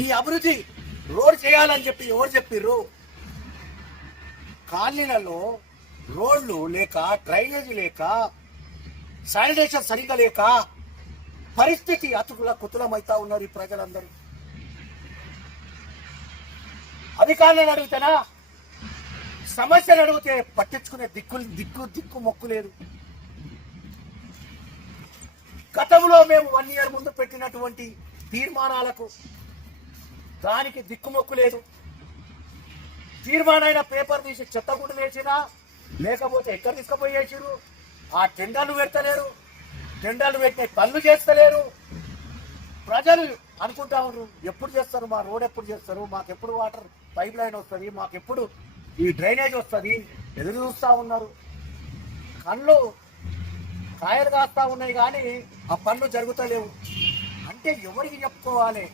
ఈ అభివృద్ధి రోడ్ చేయాలని చెప్పి ఎవరు చెప్పిర్రు? కాలనీలలో రోడ్లు లేక, డ్రైనేజీ లేక, శానిటేషన్ సరిగ్గా లేక పరిస్థితి కుతులమైతా ఉన్నారు ఈ ప్రజలందరూ. అధికారులను అడిగితేనా, సమస్యలు అడిగితే పట్టించుకునే దిక్కు మొక్కు లేదు. గతంలో మేము 1 year ముందు పెట్టినటువంటి తీర్మానాలకు దానికి దిక్కుమొక్కు లేదు. తీర్మానమైన పేపర్ తీసి చెత్తగుండు వేసినా, లేకపోతే ఎక్కడ తీసుకుపోయేసారు. ఆ టెండర్లు పెడతలేరు, టెండర్లు పెట్టే పనులు చేస్తలేరు. ప్రజలు అనుకుంటా ఉన్నారు, ఎప్పుడు చేస్తారు మా రోడ్, ఎప్పుడు చేస్తారు, మాకెప్పుడు వాటర్ పైప్ లైన్ వస్తుంది, మాకెప్పుడు ఈ డ్రైనేజ్ వస్తుంది, ఎదురు చూస్తూ ఉన్నారు. కళ్ళు కాయలు కాస్తా ఉన్నాయి కానీ ఆ పనులు జరుగుతలేవు. అంటే ఎవరికి చెప్పుకోవాలి?